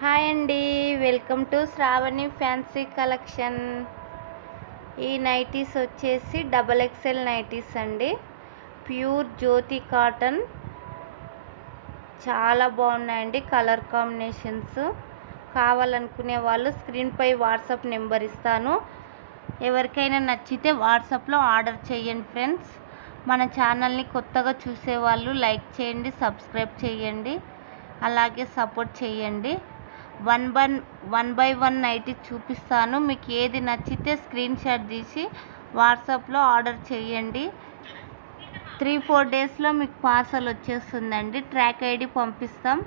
Hi అండి. Welcome to Shravani fancy collection. ఈ nighties వచ్చేసి డబల్ ఎక్సెల్ నైటీస్ అండి. ప్యూర్ జ్యోతి కాటన్, చాలా బాగున్నాయండి. కలర్ కాంబినేషన్స్ కావాలనుకునే వాళ్ళు స్క్రీన్పై వాట్సాప్ నెంబర్ ఇస్తాను. ఎవరికైనా నచ్చితే వాట్సాప్లో ఆర్డర్ చేయండి ఫ్రెండ్స్. మన ఛానల్ని కొత్తగా చూసేవాళ్ళు లైక్ చేయండి, సబ్స్క్రైబ్ చేయండి, అలాగే సపోర్ట్ చేయండి. వన్ బై వన్ నైటీ చూపిస్తాను. మీకు ఏది నచ్చితే స్క్రీన్ షాట్ తీసి వాట్సాప్లో ఆర్డర్ చేయండి. 3-4 డేస్లో మీకు పార్సల్ వచ్చేస్తుందండి. ట్రాక్ ఐడి పంపిస్తాం.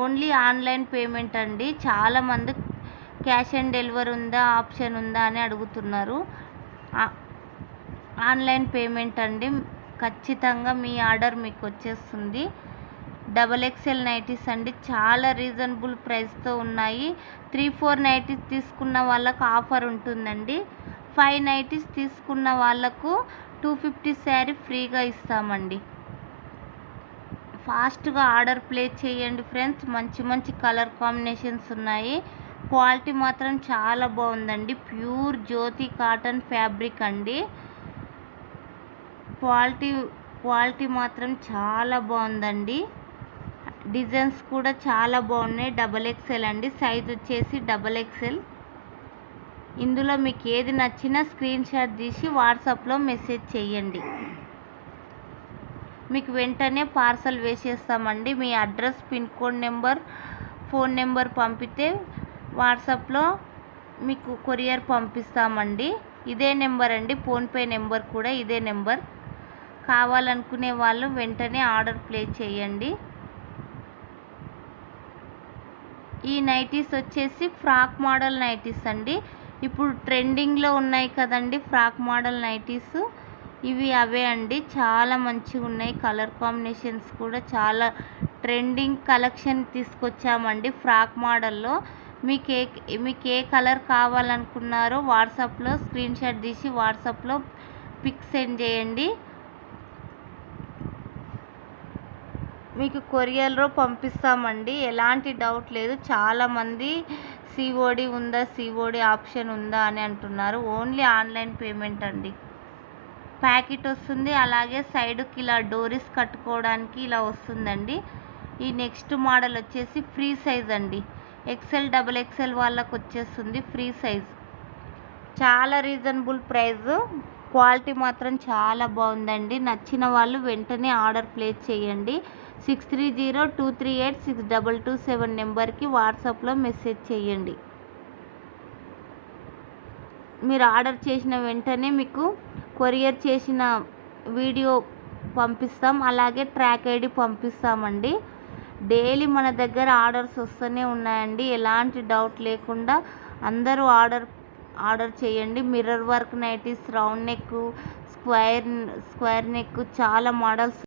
ఓన్లీ ఆన్లైన్ పేమెంట్ అండి. చాలామంది క్యాష్ ఆన్ డెలివరీ ఉందా, ఆప్షన్ ఉందా అని అడుగుతున్నారు. ఆన్లైన్ పేమెంట్ అండి. ఖచ్చితంగా మీ ఆర్డర్ మీకు వచ్చేస్తుంది. డబల్ ఎక్సెల్ నైటీస్ అండి. చాలా రీజనబుల్ ప్రైస్తో ఉన్నాయి. 3-4 నైటీస్ తీసుకున్న వాళ్ళకు ఆఫర్ ఉంటుందండి. 5 నైటీస్ తీసుకున్న వాళ్ళకు 250 శారీ ఫ్రీగా ఇస్తామండి. ఫాస్ట్గా ఆర్డర్ ప్లేస్ చేయండి ఫ్రెండ్స్. మంచి మంచి కలర్ కాంబినేషన్స్ ఉన్నాయి. క్వాలిటీ మాత్రం చాలా బాగుందండి. ప్యూర్ జ్యోతి కాటన్ ఫ్యాబ్రిక్ అండి. క్వాలిటీ మాత్రం చాలా బాగుందండి. డిజైన్స్ కూడా చాలా బాగున్నాయి. డబల్ ఎక్సెల్ అండి. సైజ్ వచ్చేసి డబల్ ఎక్సెల్. ఇందులో మీకు ఏది నచ్చినా స్క్రీన్ షాట్ తీసి వాట్సాప్లో మెసేజ్ చేయండి. మీకు వెంటనే పార్సల్ వేసేస్తామండి. మీ address, pin code number, phone number పంపితే వాట్సాప్లో మీకు కొరియర్ పంపిస్తామండి. ఇదే నెంబర్ అండి. ఫోన్పే నెంబర్ కూడా ఇదే నెంబర్. కావాలనుకునే వాళ్ళు వెంటనే ఆర్డర్ ప్లేస్ చేయండి. ఈ నైటీస్ వచ్చేసి ఫ్రాక్ మోడల్ నైటీస్ అండి. ఇప్పుడు ట్రెండింగ్లో ఉన్నాయి కదండి ఫ్రాక్ మోడల్ నైటీస్. ఇవి అవే అండి. చాలా మంచిగా ఉన్నాయి. కలర్ కాంబినేషన్స్ కూడా చాలా ట్రెండింగ్ కలెక్షన్ తీసుకొచ్చామండి ఫ్రాక్ మోడల్లో. మీకు ఏ కలర్ కావాలనుకున్నారో వాట్సాప్లో స్క్రీన్ షాట్ తీసి వాట్సాప్లో పిక్ సెండ్ చేయండి. మీకు కొరియర్లో పంపిస్తామండి. ఎలాంటి డౌట్ లేదు. చాలామంది సిఓడి ఉందా, సిఓడి ఆప్షన్ ఉందా అని అంటున్నారు. ఓన్లీ ఆన్లైన్ పేమెంట్ అండి. ప్యాకెట్ వస్తుంది. అలాగే సైడ్కి ఇలా డోరీస్ కట్టుకోవడానికి ఇలా వస్తుందండి. ఈ నెక్స్ట్ మోడల్ వచ్చేసి ఫ్రీ సైజ్ అండి. ఎక్సెల్, డబుల్ ఎక్సెల్ వాళ్ళకు వచ్చేస్తుంది ఫ్రీ సైజ్. చాలా రీజనబుల్ ప్రైస్. క్వాలిటీ మాత్రం చాలా బాగుందండి. నచ్చిన వాళ్ళు వెంటనే ఆర్డర్ ప్లేస్ చేయండి. 6302386227 నెంబర్కి వాట్సాప్లో మెసేజ్ చేయండి. మీరు ఆర్డర్ చేసిన వెంటనే మీకు కొరియర్ చేసిన వీడియో పంపిస్తాం. అలాగే ట్రాక్ ఐడి పంపిస్తామండి. డైలీ మన దగ్గర ఆర్డర్స్ వస్తూనే ఉన్నాయండి. ఎలాంటి డౌట్ లేకుండా అందరూ ఆర్డర్ చేయండి. Mirror work nighties, round neck, square neck, చాలా మోడల్స్